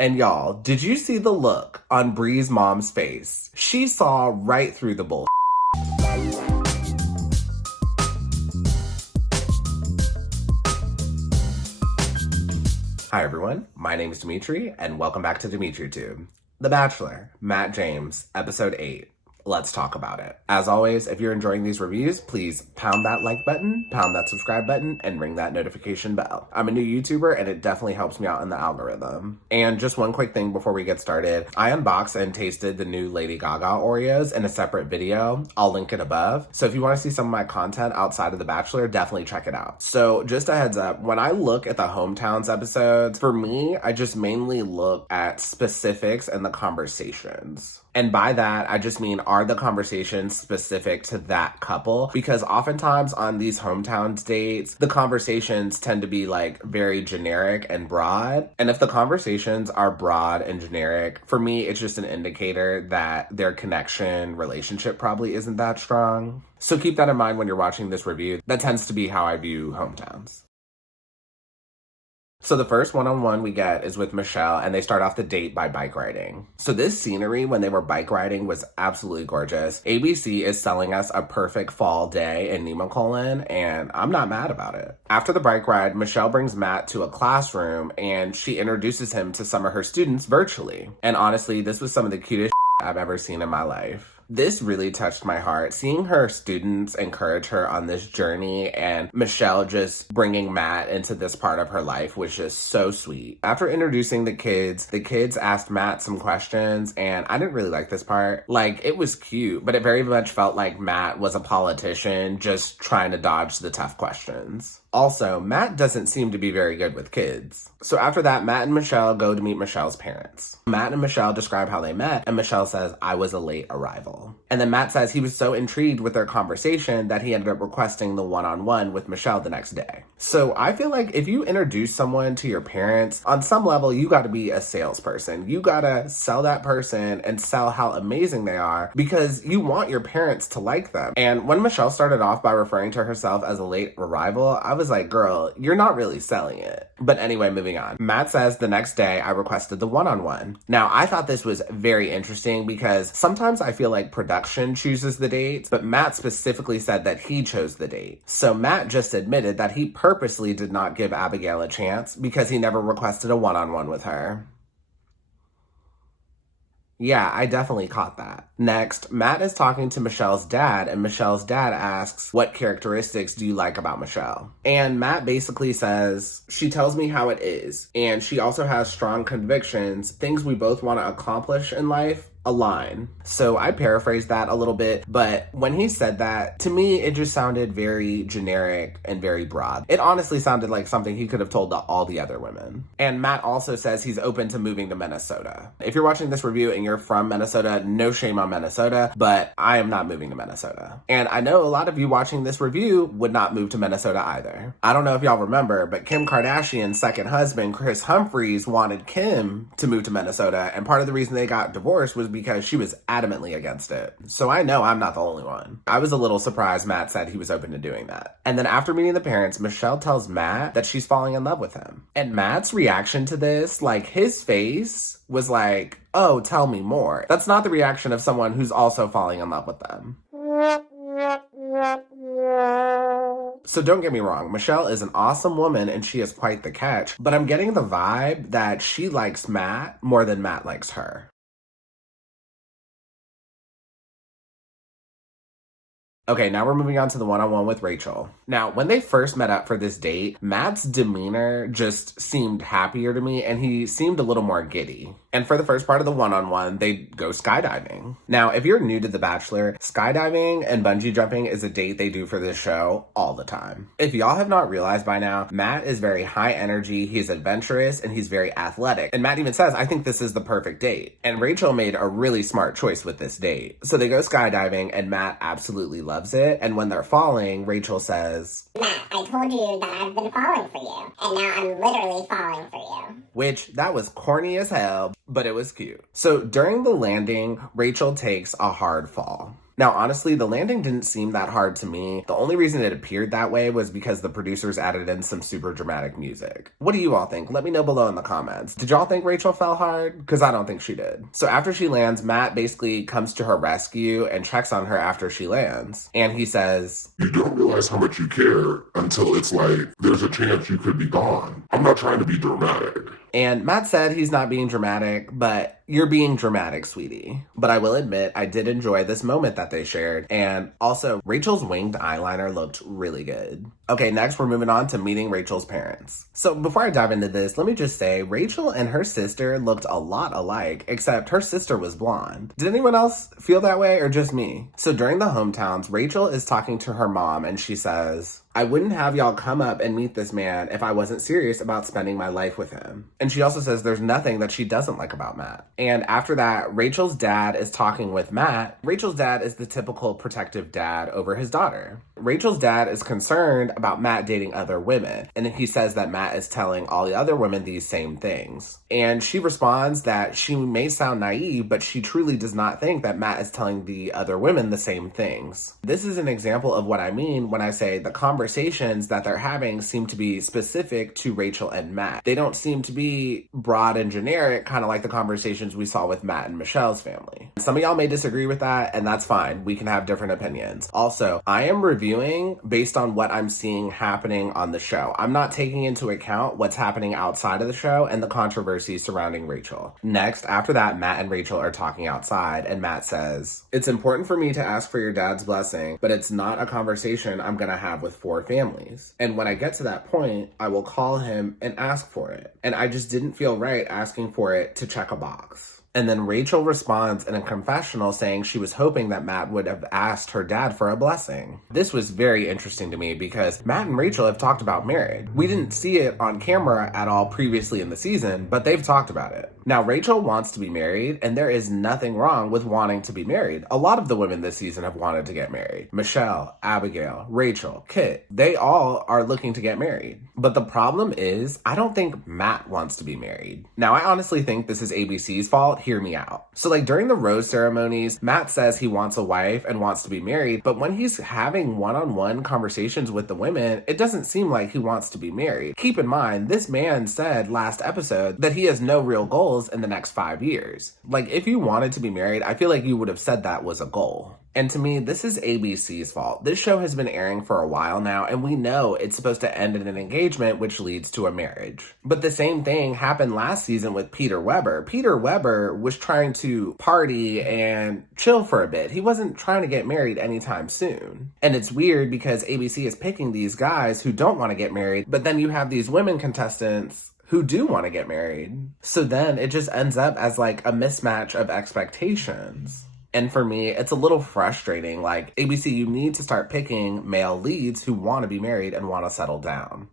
And y'all, did you see the look on Bree's mom's face? She saw right through the bull. Hi everyone, my name is Dimitri, and welcome back to DimitriTube. The Bachelor, Matt James, episode 8. Let's talk about it. As always, if you're enjoying these reviews, please pound that like button, pound that subscribe button, and ring that notification bell. I'm a new YouTuber, and it definitely helps me out in the algorithm. And just one quick thing before we get started, I unboxed and tasted the new Lady Gaga Oreos in a separate video. I'll link it above. So if you want to see some of my content outside of The Bachelor, definitely check it out. So just a heads up, when I look at the Hometowns episodes, for me, I just mainly look at specifics and the conversations. And by that, I just mean, are the conversations specific to that couple? Because oftentimes on these hometowns dates, the conversations tend to be like very generic and broad. And if the conversations are broad and generic, for me, it's just an indicator that their connection relationship probably isn't that strong. So keep that in mind when you're watching this review. That tends to be how I view hometowns. So the first one-on-one we get is with Michelle, and they start off the date by bike riding. So this scenery when they were bike riding was absolutely gorgeous. ABC is selling us a perfect fall day in Nemacolin, and I'm not mad about it. After the bike ride, Michelle brings Matt to a classroom, and she introduces him to some of her students virtually. And honestly, this was some of the cutest I've ever seen in my life. This really touched my heart. Seeing her students encourage her on this journey and Michelle just bringing Matt into this part of her life was just so sweet. After introducing the kids asked Matt some questions, and I didn't really like this part. Like, it was cute, but it very much felt like Matt was a politician just trying to dodge the tough questions. Also, Matt doesn't seem to be very good with kids. So after that, Matt and Michelle go to meet Michelle's parents. Matt and Michelle describe how they met, and Michelle says, "I was a late arrival." And then Matt says he was so intrigued with their conversation that he ended up requesting the one-on-one with Michelle the next day. So I feel like if you introduce someone to your parents, on some level, you gotta be a salesperson. You gotta sell that person and sell how amazing they are because you want your parents to like them. And when Michelle started off by referring to herself as a late arrival, I was like, girl, you're not really selling it. But anyway, moving on. Matt says the next day I requested the one-on-one. Now, I thought this was very interesting because sometimes I feel like production chooses the dates, but Matt specifically said that he chose the date. So Matt just admitted that he purposely did not give Abigail a chance because he never requested a one-on-one with her. Yeah, I definitely caught that. Next, Matt is talking to Michelle's dad, and Michelle's dad asks, "What characteristics do you like about Michelle?" And Matt basically says, "She tells me how it is, and she also has strong convictions, things we both want to accomplish in life align." So I paraphrased that a little bit, but when he said that, to me, it just sounded very generic and very broad. It honestly sounded like something he could have told all the other women. And Matt also says he's open to moving to Minnesota. If you're watching this review and you're from Minnesota, no shame on Minnesota, but I am not moving to Minnesota. And I know a lot of you watching this review would not move to Minnesota either. I don't know if y'all remember, but Kim Kardashian's second husband, Chris Humphries, wanted Kim to move to Minnesota, and part of the reason they got divorced was because she was adamantly against it. So I know I'm not the only one. I was a little surprised Matt said he was open to doing that. And then after meeting the parents, Michelle tells Matt that she's falling in love with him. And Matt's reaction to this, like his face was like, "Oh, tell me more." That's not the reaction of someone who's also falling in love with them. So don't get me wrong, Michelle is an awesome woman and she is quite the catch, but I'm getting the vibe that she likes Matt more than Matt likes her. Okay, now we're moving on to the one-on-one with Rachael. Now, when they first met up for this date, Matt's demeanor just seemed happier to me, and he seemed a little more giddy. And for the first part of the one-on-one, they go skydiving. Now, if you're new to The Bachelor, skydiving and bungee jumping is a date they do for this show all the time. If y'all have not realized by now, Matt is very high energy, he's adventurous, and he's very athletic. And Matt even says, "I think this is the perfect date." And Rachael made a really smart choice with this date. So they go skydiving, and Matt absolutely loves it. And when they're falling, Rachael says, "Matt, I told you that I've been falling for you, and now I'm literally falling for you." Which, that was corny as hell, but it was cute. So during the landing, Rachael takes a hard fall. Now, honestly, the landing didn't seem that hard to me. The only reason it appeared that way was because the producers added in some super dramatic music. What do you all think? Let me know below in the comments. Did y'all think Rachael fell hard? Because I don't think she did. So after she lands, Matt basically comes to her rescue and checks on her after she lands. And he says, "You don't realize how much you care until it's like there's a chance you could be gone. I'm not trying to be dramatic." And Matt said he's not being dramatic, but you're being dramatic, sweetie. But I will admit, I did enjoy this moment that they shared. And also, Rachel's winged eyeliner looked really good. Okay, next we're moving on to meeting Rachel's parents. So before I dive into this, let me just say, Rachael and her sister looked a lot alike, except her sister was blonde. Did anyone else feel that way or just me? So during the hometowns, Rachael is talking to her mom and she says, "I wouldn't have y'all come up and meet this man if I wasn't serious about spending my life with him." And she also says there's nothing that she doesn't like about Matt. And after that, Rachel's dad is talking with Matt. Rachel's dad is the typical protective dad over his daughter. Rachel's dad is concerned about Matt dating other women. And he says that Matt is telling all the other women these same things. And she responds that she may sound naive, but she truly does not think that Matt is telling the other women the same things. This is an example of what I mean when I say the conversations that they're having seem to be specific to Rachael and Matt. They don't seem to be broad and generic, kind of like the conversations we saw with Matt and Michelle's family. Some of y'all may disagree with that, and that's fine. We can have different opinions. Also, I am reviewing based on what I'm seeing happening on the show. I'm not taking into account what's happening outside of the show and the controversy surrounding Rachael. Next, after that, Matt and Rachael are talking outside, and Matt says, "It's important for me to ask for your dad's blessing, but it's not a conversation I'm gonna have with 4 families. And when I get to that point, I will call him and ask for it. And I just didn't feel right asking for it to check a box." And then Rachael responds in a confessional saying she was hoping that Matt would have asked her dad for a blessing. This was very interesting to me because Matt and Rachael have talked about marriage. We didn't see it on camera at all previously in the season, but they've talked about it. Now, Rachael wants to be married, and there is nothing wrong with wanting to be married. A lot of the women this season have wanted to get married. Michelle, Abigail, Rachael, Kit, they all are looking to get married. But the problem is, I don't think Matt wants to be married. Now, I honestly think this is ABC's fault. Hear me out. So like during the rose ceremonies, Matt says he wants a wife and wants to be married, but when he's having one-on-one conversations with the women, it doesn't seem like he wants to be married. Keep in mind, this man said last episode that he has no real goals in the next 5 years. Like if you wanted to be married, I feel like you would have said that was a goal. And to me, this is ABC's fault. This show has been airing for a while now, and we know it's supposed to end in an engagement, which leads to a marriage. But the same thing happened last season with Peter Weber. Peter Weber was trying to party and chill for a bit. He wasn't trying to get married anytime soon. And it's weird because ABC is picking these guys who don't want to get married, but then you have these women contestants who do want to get married. So then it just ends up as like a mismatch of expectations. And for me, it's a little frustrating. Like, ABC, you need to start picking male leads who want to be married and want to settle down.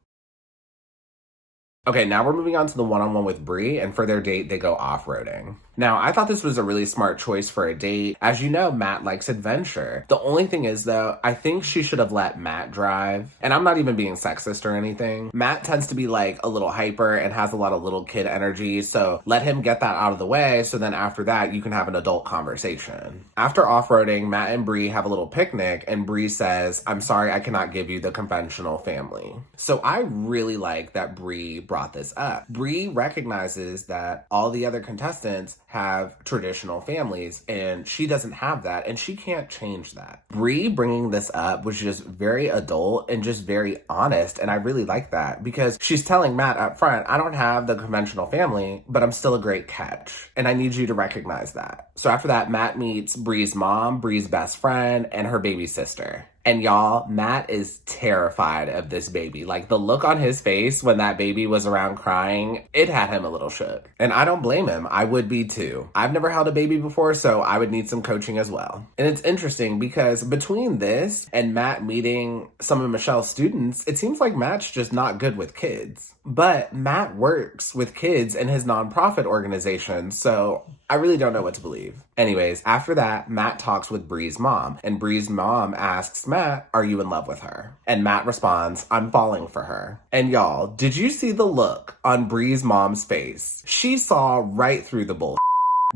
Okay, now we're moving on to the one-on-one with Bree, and for their date, they go off-roading. Now, I thought this was a really smart choice for a date. As you know, Matt likes adventure. The only thing is, though, I think she should have let Matt drive. And I'm not even being sexist or anything. Matt tends to be, like, a little hyper and has a lot of little kid energy, so let him get that out of the way, so then after that, you can have an adult conversation. After off-roading, Matt and Bree have a little picnic, and Bree says, "I'm sorry I cannot give you the conventional family." So I really like that Bree brought this up. Bree recognizes that all the other contestants have traditional families, and she doesn't have that, and she can't change that. Bree bringing this up was just very adult and just very honest, and I really like that because she's telling Matt up front, I don't have the conventional family, but I'm still a great catch, and I need you to recognize that. So after that, Matt meets Bree's mom, Bree's best friend, and her baby sister. And y'all, Matt is terrified of this baby. Like, the look on his face when that baby was around crying, it had him a little shook. And I don't blame him. I would be too. I've never held a baby before, so I would need some coaching as well. And it's interesting because between this and Matt meeting some of Michelle's students, it seems like Matt's just not good with kids. But Matt works with kids in his nonprofit organization, so I really don't know what to believe. Anyways, after that, Matt talks with Bree's mom, and Bree's mom asks Matt, "Are you in love with her?" And Matt responds, "I'm falling for her." And y'all, did you see the look on Bree's mom's face? She saw right through the bull.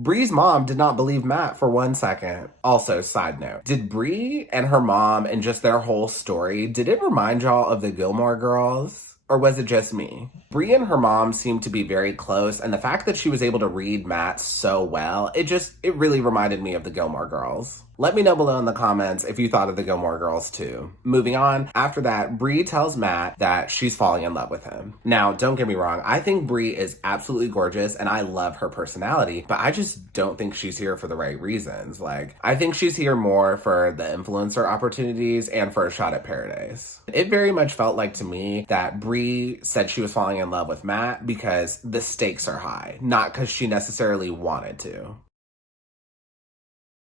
Bree's mom did not believe Matt for 1 second. Also, side note, did Bree and her mom and just their whole story, did it remind y'all of the Gilmore Girls? Or was it just me? Bree and her mom seemed to be very close, and the fact that she was able to read Matt so well, it really reminded me of the Gilmore Girls. Let me know below in the comments if you thought of the Gilmore Girls too. Moving on, after that, Bree tells Matt that she's falling in love with him. Now, don't get me wrong, I think Bree is absolutely gorgeous and I love her personality, but I just don't think she's here for the right reasons. Like, I think she's here more for the influencer opportunities and for a shot at paradise. It very much felt like to me that Bree said she was falling in love with Matt because the stakes are high, not because she necessarily wanted to.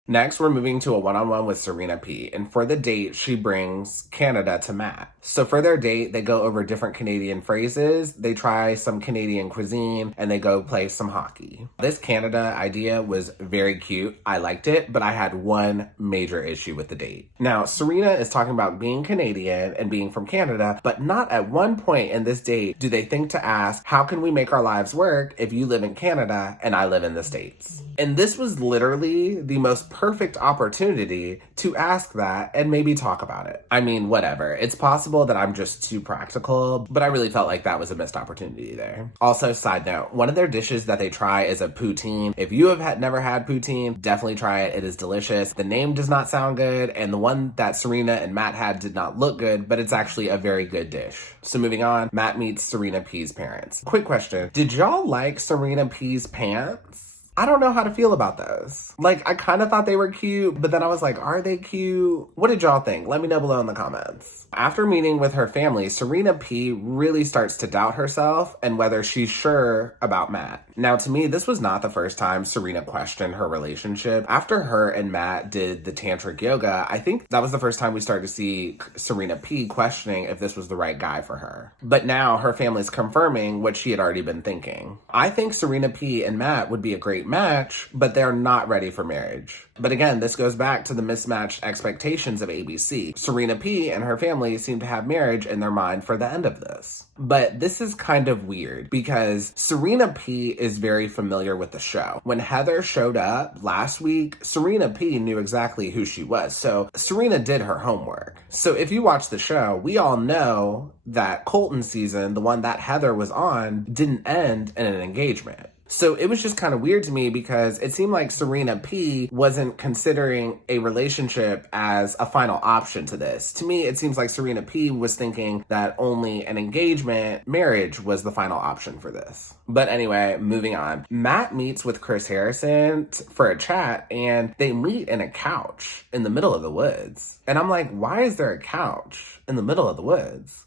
Next, we're moving to a one-on-one with Serena P, and for the date, she brings Canada to Matt. So for their date, they go over different Canadian phrases, they try some Canadian cuisine, and they go play some hockey. This Canada idea was very cute. I liked it, but I had one major issue with the date. Now, Serena is talking about being Canadian and being from Canada, but not at one point in this date do they think to ask, how can we make our lives work if you live in Canada and I live in the States? And this was literally the most perfect opportunity to ask that and maybe talk about it. I mean, whatever. It's possible that I'm just too practical, but I really felt like that was a missed opportunity there. Also, side note, one of their dishes that they try is a poutine. If you have never had poutine, definitely try it. It is delicious. The name does not sound good, and the one that Serena and Matt had did not look good, but it's actually a very good dish. So moving on, Matt meets Serena P's parents. Quick question. Did y'all like Serena P's pants? I don't know how to feel about those. Like, I kind of thought they were cute, but then I was like, are they cute? What did y'all think? Let me know below in the comments. After meeting with her family, Serena P really starts to doubt herself and whether she's sure about Matt. Now, to me, this was not the first time Serena questioned her relationship. After her and Matt did the tantric yoga, I think that was the first time we started to see Serena P questioning if this was the right guy for her. But now her family's confirming what she had already been thinking. I think Serena P and Matt would be a great match, but they're not ready for marriage. But again, this goes back to the mismatched expectations of ABC. Serena P and her family seem to have marriage in their mind for the end of this. But this is kind of weird because Serena P is very familiar with the show. When Heather showed up last week, Serena P knew exactly who she was. So Serena did her homework. So if you watch the show, we all know that Colton season, the one that Heather was on, didn't end in an engagement. So it was just kind of weird to me because it seemed like Serena P wasn't considering a relationship as a final option to this. To me, it seems like Serena P was thinking that only an engagement, marriage was the final option for this. But anyway, moving on. Matt meets with Chris Harrison for a chat, and they meet in a couch in the middle of the woods. And I'm like, why is there a couch in the middle of the woods?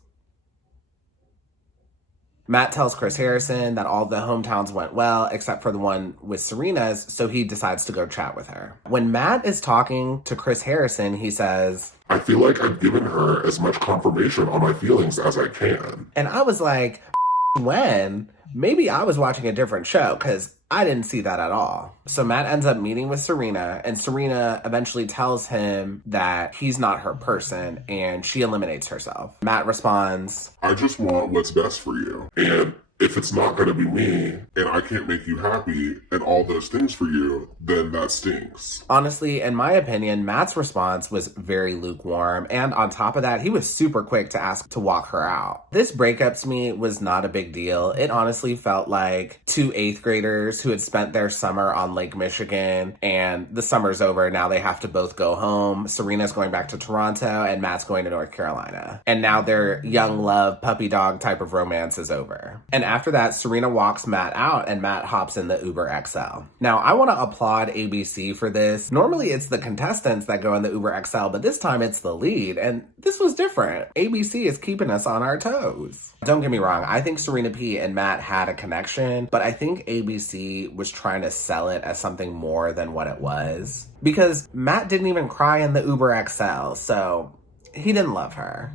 Matt tells Chris Harrison that all the hometowns went well, except for the one with Serena's, so he decides to go chat with her. When Matt is talking to Chris Harrison, he says, I feel like I've given her as much confirmation on my feelings as I can. And I was like, when? Maybe I was watching a different show, because I didn't see that at all. So Matt ends up meeting with Serena, and Serena eventually tells him that he's not her person, and she eliminates herself. Matt responds, I just want what's best for you. And if it's not going to be me, and I can't make you happy, and all those things for you, then that stinks. Honestly, in my opinion, Matt's response was very lukewarm, and on top of that, he was super quick to ask to walk her out. This breakup to me was not a big deal. It honestly felt like two 8th graders who had spent their summer on Lake Michigan, and the summer's over, now they have to both go home. Serena's going back to Toronto, and Matt's going to North Carolina. And now their young love, puppy dog type of romance is over. And after that, Serena walks Matt out and Matt hops in the Uber XL. Now, I want to applaud ABC for this. Normally, it's the contestants that go in the Uber XL, but this time it's the lead, and this was different. ABC is keeping us on our toes. Don't get me wrong, I think Serena P and Matt had a connection, but I think ABC was trying to sell it as something more than what it was. Because Matt didn't even cry in the Uber XL, so he didn't love her.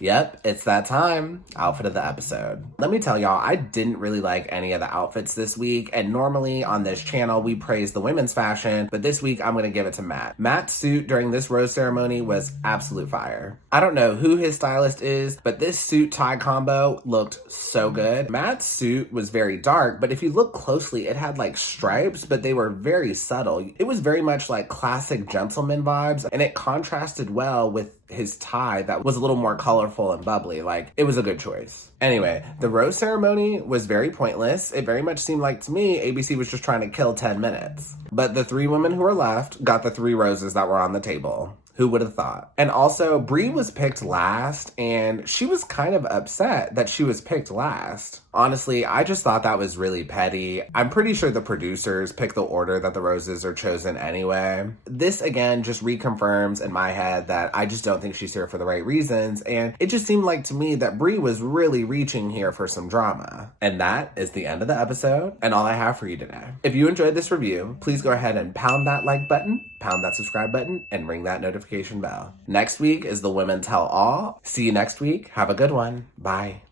Yep, it's that time. Outfit of the episode. Let me tell y'all, I didn't really like any of the outfits this week, and normally on this channel we praise the women's fashion, but this week I'm gonna give it to Matt. Matt's suit during this rose ceremony was absolute fire. I don't know who his stylist is, but this suit tie combo looked so good. Matt's suit was very dark, but if you look closely, it had like stripes, but they were very subtle. It was very much like classic gentleman vibes, and it contrasted well with his tie that was a little more colorful and bubbly. Like, it was a good choice. Anyway, the rose ceremony was very pointless. It very much seemed like to me ABC was just trying to kill 10 minutes. But the 3 women who were left got the 3 roses that were on the table. Who would have thought? And also, Brie was picked last, and she was kind of upset that she was picked last. Honestly, I just thought that was really petty. I'm pretty sure the producers pick the order that the roses are chosen anyway. This, again, just reconfirms in my head that I just don't think she's here for the right reasons, and it just seemed like to me that Brie was really reaching here for some drama. And that is the end of the episode, and all I have for you today. If you enjoyed this review, please go ahead and pound that like button, pound that subscribe button, and ring that notification bell. Next week is the Women Tell All. See you next week. Have a good one. Bye.